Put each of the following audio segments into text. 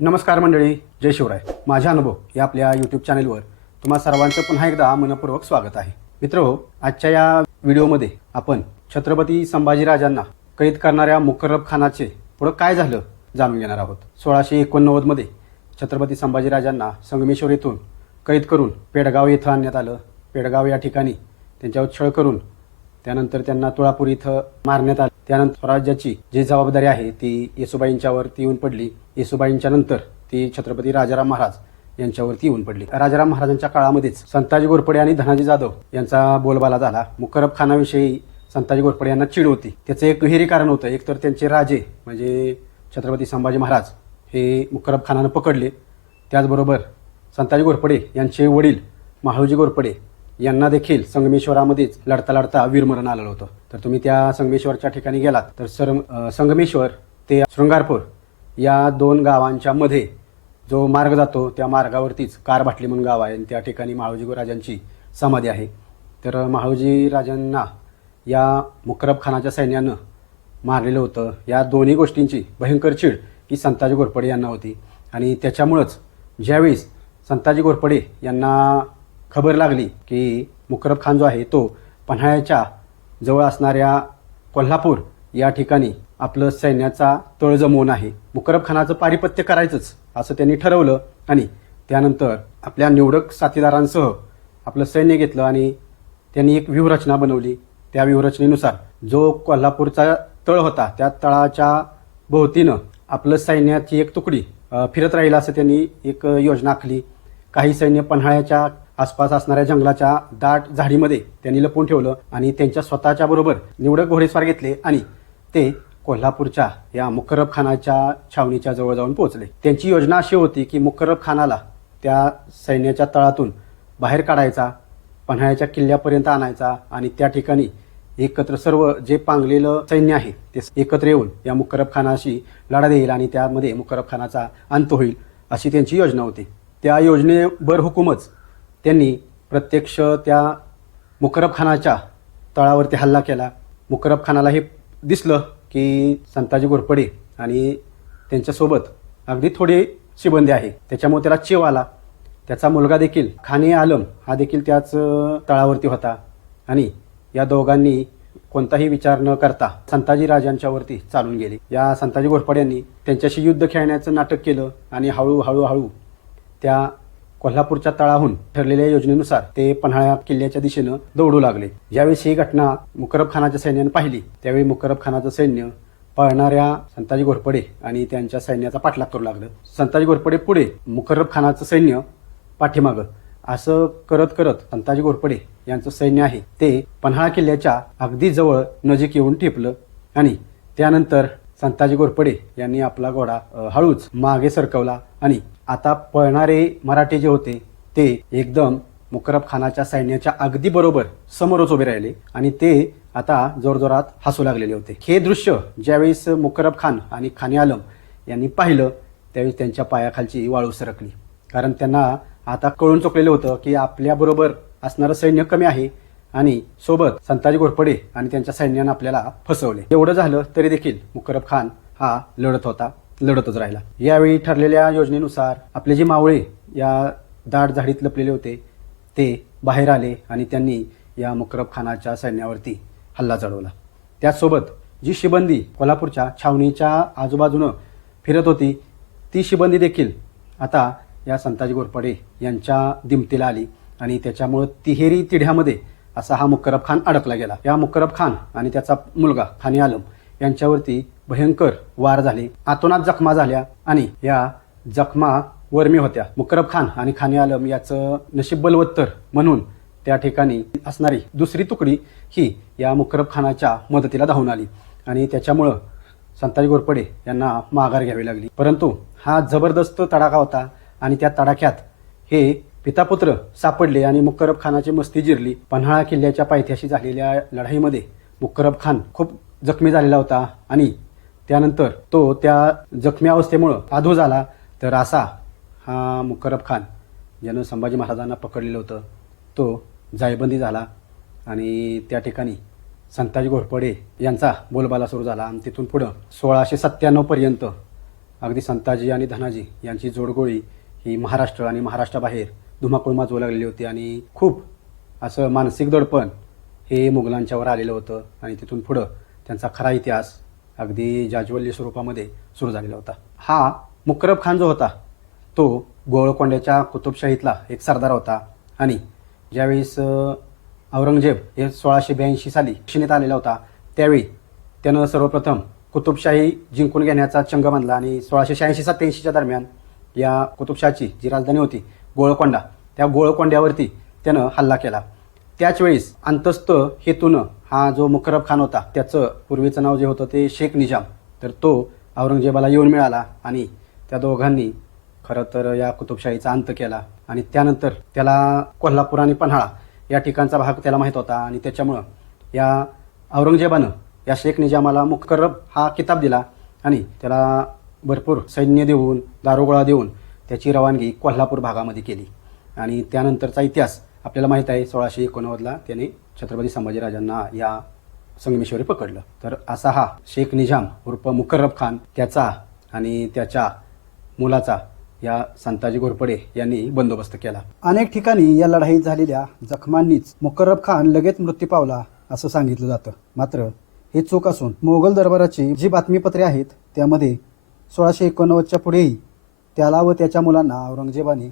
नमस्कार मंडळी जय शिवराय. माझा अनुभव या आपल्या यूट्यूब चॅनेलवर तुम्हा सर्वांचं पुन्हा एकदा मनपूर्वक स्वागत आहे. मित्र हो, आजच्या या व्हिडिओमध्ये आपण छत्रपती संभाजीराजांना कैद करणाऱ्या मुकर्रब खानाचे पुढं काय झालं जाणून घेणार आहोत. सोळाशे एकोणनव्वदमध्ये छत्रपती संभाजीराजांना संगमेश्वर येथून कैद करून पेडगाव येथं आणण्यात आलं. पेडगाव या ठिकाणी त्यांच्यावर छळ करून त्यानंतर त्यांना तुळापूर इथं मारण्यात आलं. त्यानंतर स्वराज्याची जी जबाबदारी आहे ती येसुबाईंच्यावर ती येऊन पडली. येसुबाईंच्या नंतर ती छत्रपती राजाराम महाराज यांच्यावरती येऊन पडली. राजाराम महाराजांच्या काळामध्येच संताजी घोरपडे आणि धनाजी जाधव यांचा बोलबाला झाला. मुकरब खानाविषयी संताजी घोरपडे यांना चिड होती. त्याचं एक दुहेरी कारण होतं. एक तर त्यांचे राजे म्हणजे छत्रपती संभाजी महाराज हे मुकरब खानानं पकडले. त्याचबरोबर संताजी घोरपडे यांचे वडील महाळूजी घोरपडे यांना देखील संगमेश्वरामध्येच लढता लढता वीरमरण आलेलं होतं. तर तुम्ही त्या संगमेश्वरच्या ठिकाणी गेलात तर सर संगमेश्वर ते शृंगारपूर या दोन गावांच्या मध्ये जो मार्ग जातो त्या मार्गावरतीच कारभाटली म्हणून गाव आहे आणि त्या ठिकाणी माळोजी राजांची समाधी आहे. तर माळोजी राजांना या मुकरब खानाच्या सैन्यानं मारलेलं होतं. या दोन्ही गोष्टींची भयंकर चीड ही संताजी घोरपडे यांना होती. आणि त्याच्यामुळंच ज्यावेळेस संताजी घोरपडे यांना खबर लागली की मुकरब खान जो आहे तो पन्हाळ्याच्या जवळ असणाऱ्या कोल्हापूर या ठिकाणी आपलं सैन्याचा तळ जमवून आहे. मुकरब खानाचं पारिपत्य करायचंच असं त्यांनी ठरवलं आणि त्यानंतर आपल्या निवडक साथीदारांसह आपलं सैन्य घेतलं आणि त्यांनी एक व्यूहरचना बनवली. त्या व्यूहरचनेनुसार जो कोल्हापूरचा तळ होता त्या तळाच्या भोवतीनं आपलं सैन्याची एक तुकडी फिरत राहील असं त्यांनी एक योजना आखली. काही सैन्य पन्हाळ्याच्या आसपास असणाऱ्या जंगलाच्या दाट झाडीमध्ये त्यांनी लपवून ठेवलं आणि त्यांच्या स्वतःच्या बरोबर निवडक घोडेस्वार घेतले आणि ते कोल्हापूरच्या या मुकरब खानाच्या छावणीच्या जवळ जाऊन पोहोचले. त्यांची योजना अशी होती की मुकरब खानाला त्या सैन्याच्या तळातून बाहेर काढायचा पन्हाळ्याच्या किल्ल्यापर्यंत आणायचा आणि त्या ठिकाणी एकत्र सर्व जे पांगलेलं सैन्य आहे ते एकत्र येऊन या मुकरब खानाशी लढा देईल आणि त्यामध्ये मुकरब खानाचा अंत होईल अशी त्यांची योजना होती. त्या योजनेवर हुकूमच त्यांनी प्रत्यक्ष त्या मुकरब खानाच्या तळावरती हल्ला केला. मुकरब खानाला हे दिसलं की संताजी घोरपडे आणि त्यांच्यासोबत अगदी थोडे शिबंदी आहे. त्याच्यामुळे त्याला चिव आला. त्याचा मुलगा देखील खाने आलम हा देखील त्याच तळावरती होता. आणि या दोघांनी कोणताही विचार न करता संताजी राजांच्यावरती चालून गेले. या संताजी घोरपड्यांनी त्यांच्याशी युद्ध खेळण्याचं नाटक केलं आणि हळूहळू हळू त्या कोल्हापूरच्या तळाहून ठरलेल्या योजनेनुसार ते पन्हाळ्या किल्ल्याच्या दिशेनं दौडू लागले. ज्यावेळेस ही घटना मुकरब खानाच्या सैन्यानं पाहिली त्यावेळी मुकरब खानाचं सैन्य पळणाऱ्या संताजी घोरपडे आणि त्यांच्या सैन्याचा पाठलाग करू लागलं. संताजी घोरपडे पुढे मुकरब खानाचं सैन्य पाठीमागं. असं करत करत संताजी घोरपडे यांचं सैन्य आहे. ते पन्हाळा किल्ल्याच्या अगदी जवळ नजीक येऊन ठेपलं आणि त्यानंतर संताजी घोरपडे यांनी आपला घोडा हळूच मागे सरकवला आणि आता पळणारे मराठे जे होते ते एकदम मुकरब खानाच्या सैन्याच्या अगदी बरोबर समोरच उभे राहिले आणि ते आता जोरजोरात हसू लागलेले होते. हे दृश्य ज्यावेळेस मुकरब खान आणि खाने आलम यांनी पाहिलं त्यावेळी त्यांच्या पायाखालची वाळू सरकली. कारण त्यांना आता कळून चुकलेलं होतं की आपल्याबरोबर असणारं सैन्य कमी आहे आणि सोबत संताजी घोरपडे आणि त्यांच्या सैन्यानं आपल्याला फसवले. एवढं झालं तरी देखील मुकरब खान हा लढत होता. लढतच राहिला. यावेळी ठरलेल्या योजनेनुसार आपले जे मावळे या दाट झाडीत लपलेले होते ते बाहेर आले आणि त्यांनी या मुकरब खानाच्या सैन्यावरती हल्ला चढवला. त्याचसोबत जी शिबंदी कोल्हापूरच्या छावणीच्या आजूबाजूनं फिरत होती ती शिबंदी देखील आता या संताजी घोरपडे यांच्या दिमतीला आली आणि त्याच्यामुळं तिहेरी तिढ्यामध्ये असा हा मुकरब खान अडकला गेला. या मुकरब खान आणि त्याचा मुलगा खानी आलम यांच्यावरती भयंकर वार झाले. आतोनात जखमा झाल्या आणि या जखमा वर्मी होत्या. मुकरब खान आणि खाने आलम याचं नशीब बलवत्तर म्हणून त्या ठिकाणी असणारी दुसरी तुकडी ही या मुकरब खानाच्या मदतीला धावून आली आणि त्याच्यामुळं संताजी घोरपडे यांना माघार घ्यावी लागली. परंतु हा जबरदस्त तडाखा होता आणि त्या तडाख्यात हे पितापुत्र सापडले आणि मुकरब खानाची मस्ती जिरली. पन्हाळा किल्ल्याच्या पायथ्याशी झालेल्या लढाईमध्ये मुकरब खान खूप जखमी झालेला होता आणि त्यानंतर तो त्या जखमी अवस्थेमुळं आधू झाला. तर असा हा मुकरब खान ज्यानं संभाजी महाराजांना पकडलेलं होतं तो जायबंदी झाला आणि त्या ठिकाणी संताजी घोरपडे यांचा बोलबाला सुरू झाला आणि तिथून पुढं सोळाशे सत्त्याण्णवपर्यंत अगदी संताजी आणि धनाजी यांची जोडगोळी ही महाराष्ट्र आणि महाराष्ट्राबाहेर धुमाकूळ माजवू लागलेली होती आणि खूप असं मानसिक दडपण हे मुघलांच्यावर आलेलं होतं आणि तिथून पुढं त्यांचा खरा इतिहास अगदी जाज्वल्य स्वरूपामध्ये सुरू झालेला होता. हा मुकरब खान जो होता तो गोवळकोंड्याच्या कुतुबशाहीतला एक सरदार होता आणि ज्यावेळेस औरंगजेब हे सोळाशे ब्याऐंशी साली दक्षिणेत आलेला होता त्यावेळी त्यानं सर्वप्रथम कुतुबशाही जिंकून घेण्याचा चंग बांधला आणि सोळाशे शहाऐंशी सत्याऐंशीच्या दरम्यान या कुतुबशाची जी राजधानी होती गोळकोंडा त्या गोळकोंड्यावरती त्यानं हल्ला केला. त्याच वेळेस अंतस्थ हेतूनं हा जो मुकरब खान होता त्याचं पूर्वीचं नाव जे होतं ते शेख निजाम. तर तो औरंगजेबाला येऊन मिळाला आणि त्या दोघांनी खरं तर या कुतुबशाहीचा अंत केला. आणि त्यानंतर त्याला कोल्हापूर आणि पन्हाळा या ठिकाणचा भाग त्याला माहीत होता आणि त्याच्यामुळं या औरंगजेबानं या शेख निजामाला मुकर्रब हा किताब दिला आणि त्याला भरपूर सैन्य देऊन दारोगोळा देऊन त्याची रवानगी कोल्हापूर भागामध्ये केली. आणि त्यानंतरचा इतिहास आपल्याला माहीत आहे सोळाशे एकोणनव्वदला त्याने छत्रपती संभाजीराजांना या संगमेश्वरी पकडलं. तर असा हा शेख निजाम उर्फ मुकर्रब खान त्याचा आणि त्याच्या मुलाचा या संताजी घोरपडे यांनी बंदोबस्त केला. अनेक ठिकाणी या लढाईत झालेल्या जखमांनीच मुकर्रब खान लगेच मृत्यू पावला असं सांगितलं जातं. मात्र हे चूक असून मोगल दरबाराची जी बातमीपत्रे आहेत त्यामध्ये सोळाशे एकोणनव्वदच्या पुढेही त्याला व त्याच्या मुलांना औरंगजेबाने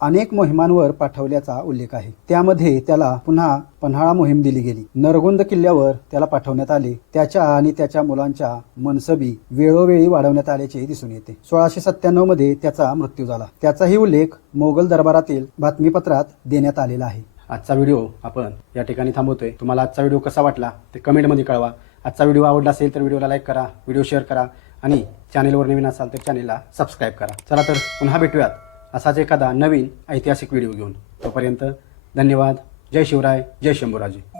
अनेक मोहिमांवर पाठवल्याचा उल्लेख आहे. त्यामध्ये त्याला पुन्हा पन्हाळा मोहीम दिली गेली. नरगुंद किल्ल्यावर त्याला पाठवण्यात आले. त्याच्या आणि त्याच्या मुलांच्या मनसबी वेळोवेळी वाढवण्यात आल्याचे दिसून येते. सोळाशे सत्त्याण्णवमध्ये त्याचा मृत्यू झाला. त्याचाही उल्लेख मोगल दरबारातील बातमीपत्रात देण्यात आलेला आहे. आजचा व्हिडिओ आपण या ठिकाणी थांबवतोय. तुम्हाला आजचा व्हिडिओ कसा वाटला ते कमेंटमध्ये कळवा. आजचा व्हिडिओ आवडला असेल तर व्हिडिओला लाईक करा व्हिडिओ शेअर करा आणि चॅनेलवर नवीन असाल तर चॅनेलला सबस्क्राईब करा. चला तर पुन्हा भेटूयात. असाच एखादा नवीन ऐतिहासिक व्हिडिओ घेऊन तोपर्यंत धन्यवाद. जय शिवराय जय शंभूराजे.